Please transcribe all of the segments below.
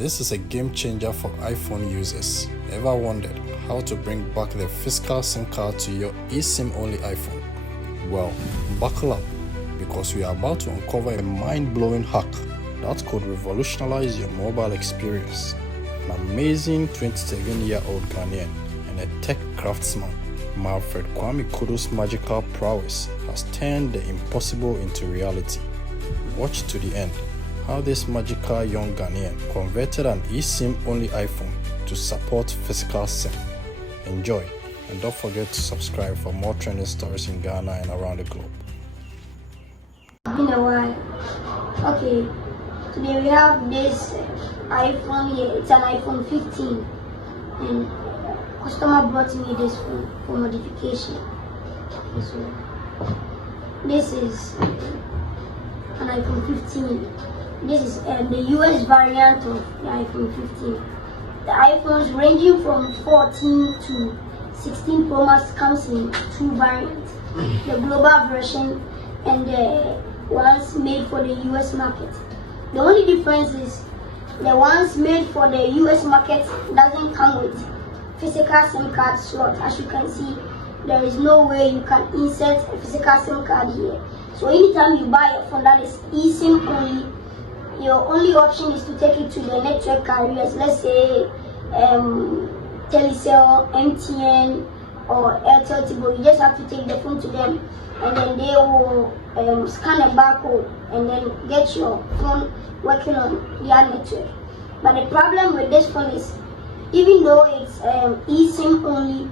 This is a game changer for iPhone users. Ever wondered how to bring back the physical SIM card to your eSIM only iPhone? Well, buckle up, because we are about to uncover a mind-blowing hack that could revolutionize your mobile experience. An amazing 27-year-old Ghanaian and a tech craftsman, Malfred Kwame Kudu's magical prowess has turned the impossible into reality. Watch to the end how this magical young Ghanaian converted an eSIM only iPhone to support physical SIM. Enjoy, and don't forget to subscribe for more trending stories in Ghana and around the globe. It's been a while. Okay, today we have this iPhone here. It's an iPhone 15, and customer brought me this for modification. So this is an iPhone 15. This is the US variant of the iPhone 15. The iPhones ranging from 14 to 16 Pro Max comes in two variants: the global version and the ones made for the US market. The only difference is the ones made for the US market doesn't come with physical SIM card slot. As you can see, there is no way you can insert a physical SIM card here. So anytime you buy a phone that is eSIM only, your only option is to take it to the network carriers, let's say Telecel, MTN, or Airtel Tigo. You just have to take the phone to them, and then they will scan a barcode and then get your phone working on their network. But the problem with this phone is, even though it's eSIM only,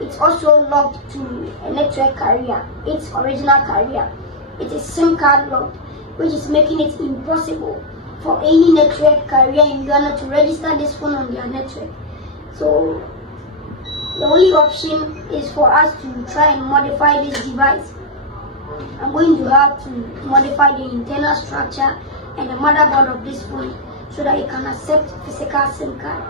it's also locked to a network carrier, its original carrier. It is SIM card locked, which is making it impossible for any network carrier in Ghana to register this phone on their network. So the only option is for us to try and modify this device. I'm going to have to modify the internal structure and the motherboard of this phone so that it can accept physical SIM card.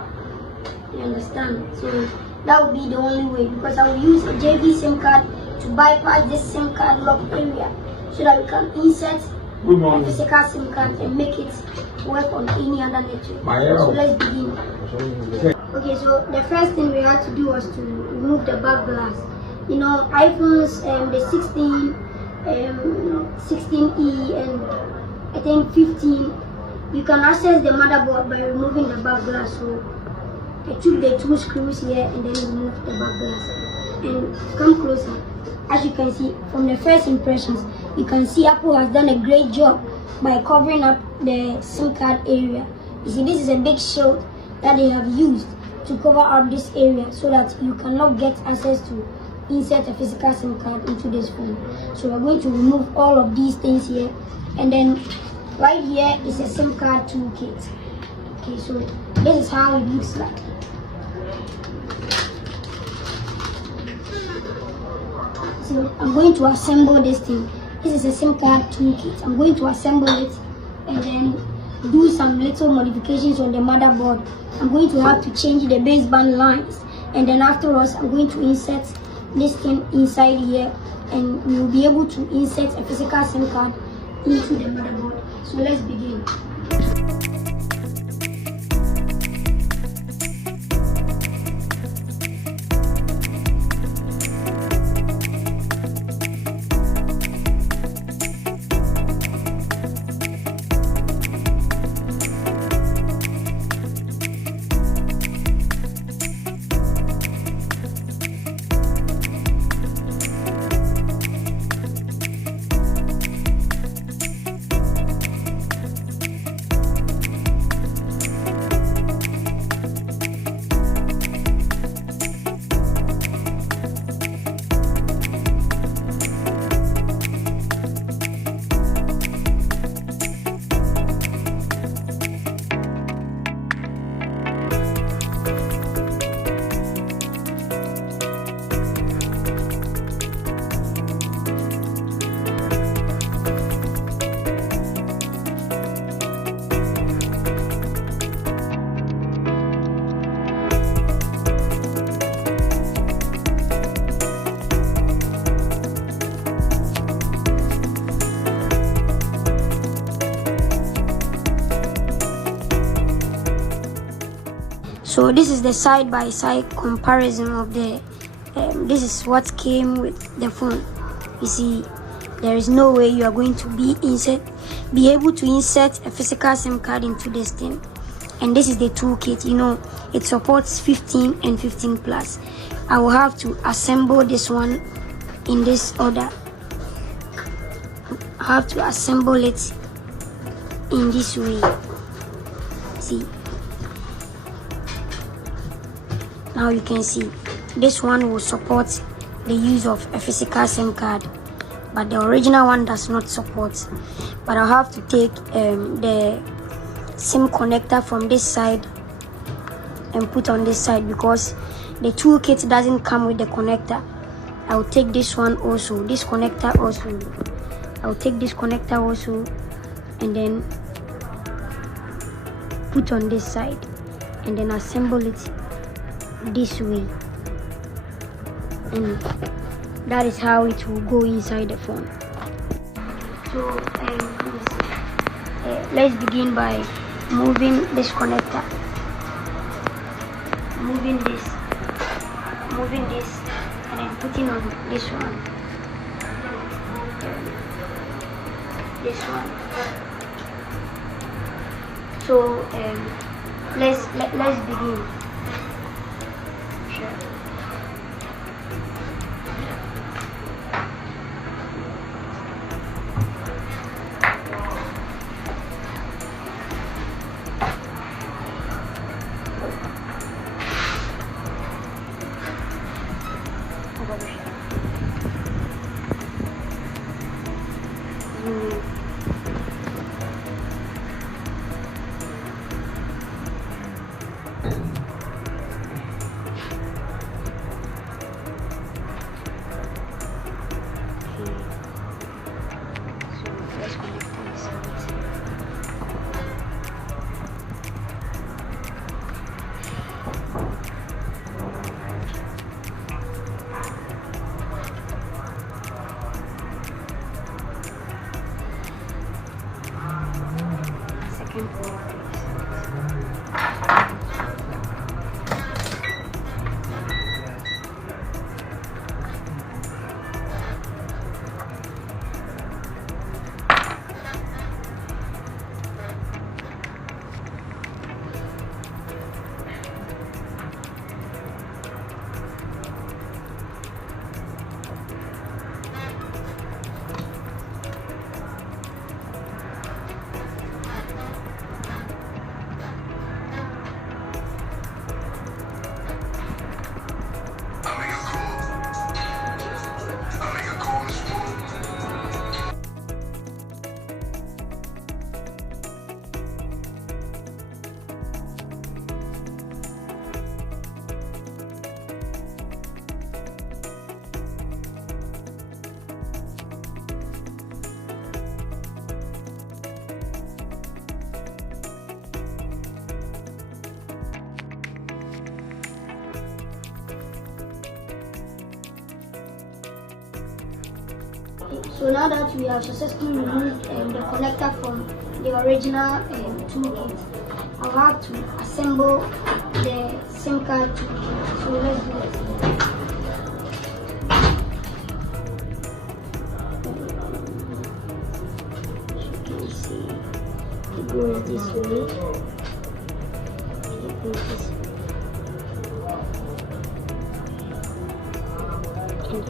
You understand? So that would be the only way, because I will use a JV SIM card to bypass this SIM card lock area so that we can insert a physical SIM card and make it work on any other network. So let's begin. Okay, so the first thing we had to do was to remove the back glass. You know, iPhones, the 16, 16E and I think 15, you can access the motherboard by removing the back glass. So I took the two screws here and then removed the back glass. And come closer. As you can see from the first impressions, you can see Apple has done a great job by covering up the SIM card area. You see, this is a big shield that they have used to cover up this area so that you cannot get access to insert a physical SIM card into this phone. So we're going to remove all of these things here, and then right here is a SIM card toolkit. Okay, so this is how it looks like. So I'm going to assemble this thing. This is a SIM card toolkit. I'm going to assemble it and then do some little modifications on the motherboard. I'm going to have to change the baseband lines, and then afterwards I'm going to insert this thing inside here, and we will be able to insert a physical SIM card into the motherboard. So let's begin. So this is the side-by-side comparison of the this is what came with the phone. You see, there is no way you are going to be able to insert a physical SIM card into this thing. And this is the toolkit. You know, it supports 15 and 15 plus. I will have to assemble this one in this order. I have to assemble it in this way. See, now you can see this one will support the use of a physical SIM card, but the original one does not support. But I'll have to take the SIM connector from this side and put on this side, because the toolkit doesn't come with the connector. I'll take this one also, this connector also. I'll take this connector also and then put on this side and then assemble it this way, and that is how it will go inside the phone. So let's begin by moving this connector, moving this, and then putting on this one, So let's begin. Sure. So now that we have successfully removed the connector from the original toolkit, I'll have to assemble the SIM card toolkit. So let's do it. You can see it goes this way. It goes this way. And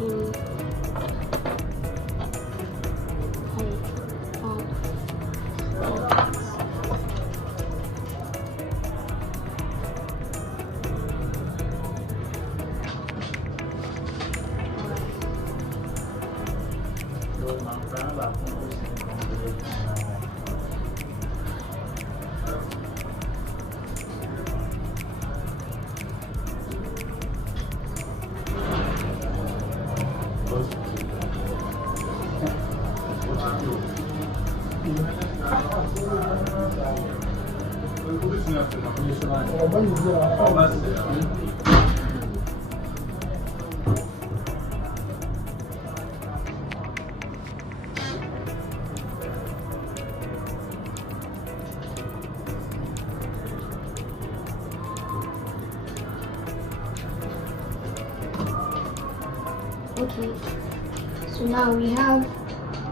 then Okay, so now we have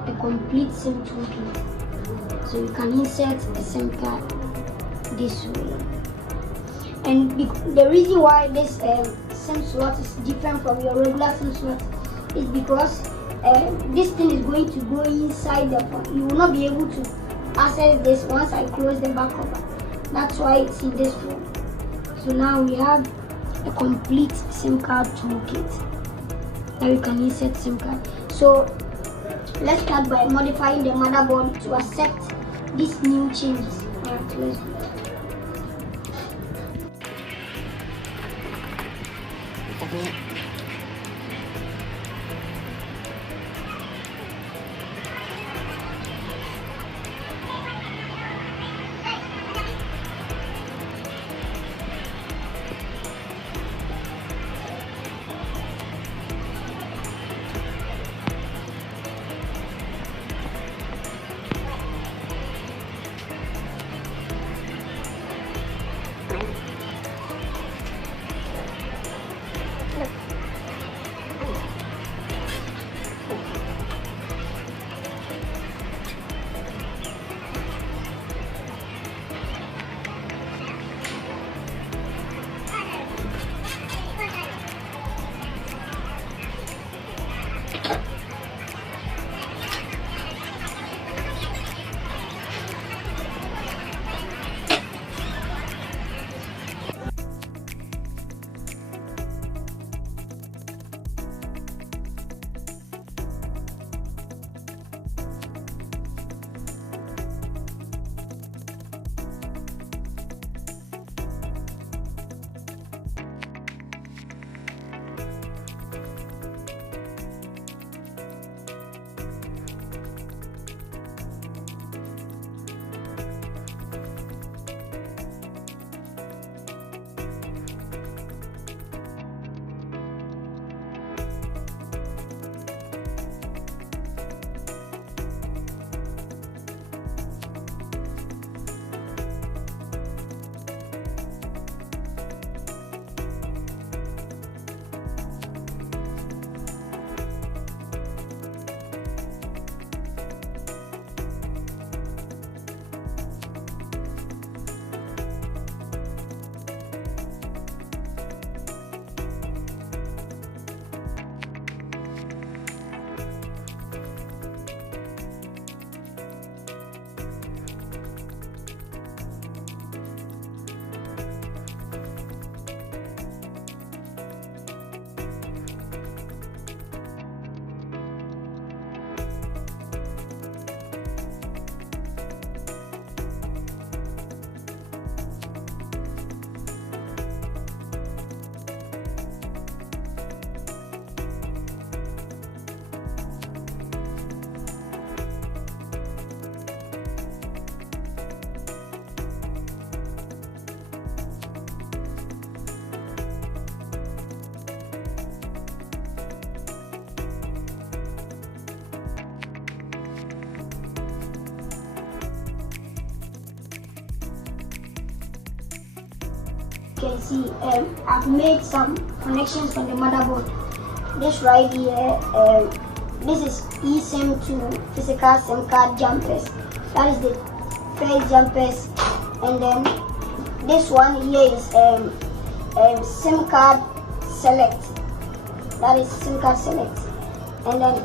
a complete SIM toolkit. So you can insert a SIM card this way. And the reason why this SIM slot is different from your regular SIM slot is because this thing is going to go inside the phone. You will not be able to access this once I close the back cover. That's why it's in this phone. So now we have a complete SIM card toolkit. Now you can insert SIM card. So let's start by modifying the motherboard to accept these new changes. Alright, let's do that. You can see I've made some connections on the motherboard. This right here, this is eSIM to physical SIM card jumpers. That is the first jumpers, and then this one here is SIM card select. That is SIM card select, and then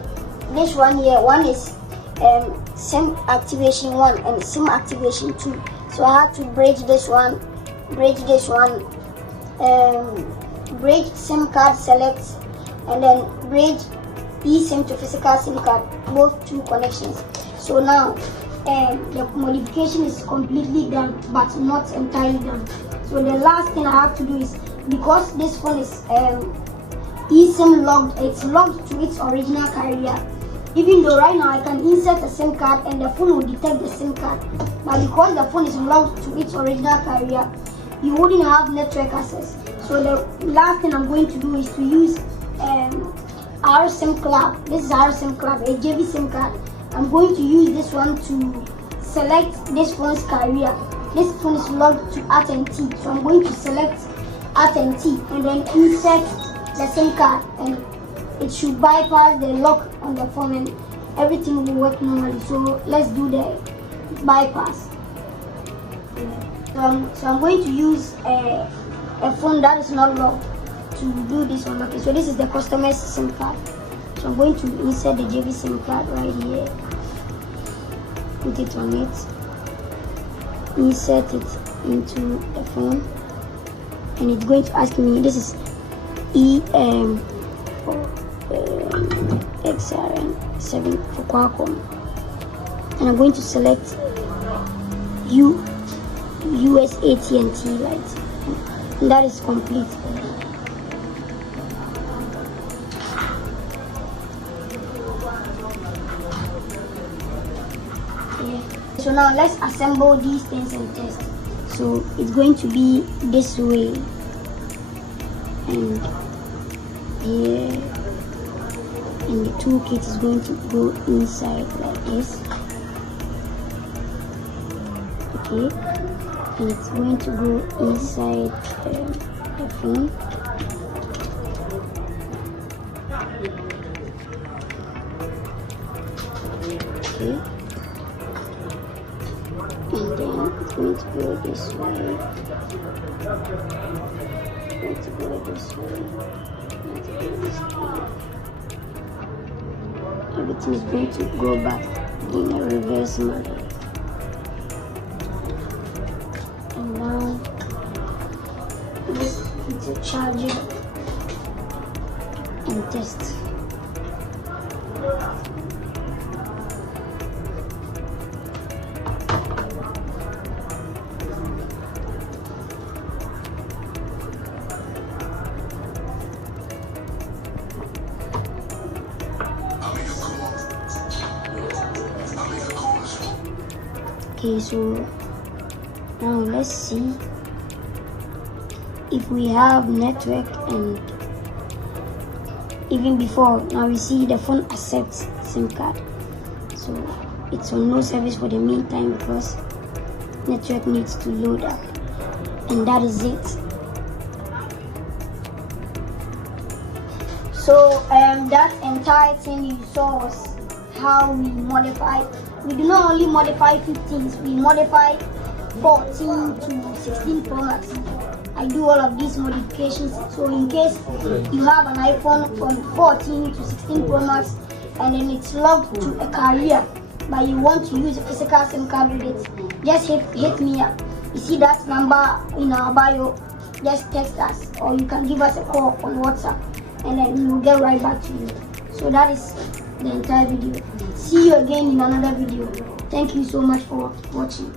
this one here, one is SIM activation 1 and SIM activation 2. So I have to bridge this one, bridge SIM card select, and then bridge eSIM to physical SIM card, both two connections. So now the modification is completely done, but not entirely done. So the last thing I have to do is, because this phone is eSIM logged, it's logged to its original carrier. Even though right now I can insert a SIM card and the phone will detect the SIM card, but because the phone is logged to its original carrier, you wouldn't have network access. So the last thing I'm going to do is to use our SIM card. This is our SIM card, a JV SIM card. I'm going to use this one to select this phone's carrier. This phone is logged to AT&T, so I'm going to select AT&T and then insert the SIM card, and it should bypass the lock on the phone and everything will work normally. So let's do the bypass. So I'm going to use a phone that is not locked to do this unlocking. So this is the customer's SIM card. So I'm going to insert the JV SIM card right here. Put it on it. Insert it into the phone. And it's going to ask me, this is XRN7 for Qualcomm. And I'm going to select US AT&T light. And that is complete. So now let's assemble these things and test. So it's going to be this way, and here, and the toolkit is going to go inside like this. Okay, and it's going to go inside the phone. Okay. And then it's going to go this way. It's going to go this way. It's going to go this way. Everything is going to go back in a reverse manner. And now let's put the charger and test. Okay, so now let's see if we have network, and even before now we see the phone accepts SIM card. So it's on no service for the meantime because network needs to load up, and that is it. So that entire thing you saw was how we modify. We do not only modify 15s, we modify 14 to 16 Pro Max. I do all of these modifications. So in case you have an iPhone from 14 to 16 Pro Max and then it's logged to a carrier, but you want to use a physical SIM card with it, just hit me up. You see that number in our bio, just text us, or you can give us a call on WhatsApp, and then we will get right back to you. So that is the entire video. See you again in another video. Thank you so much for watching.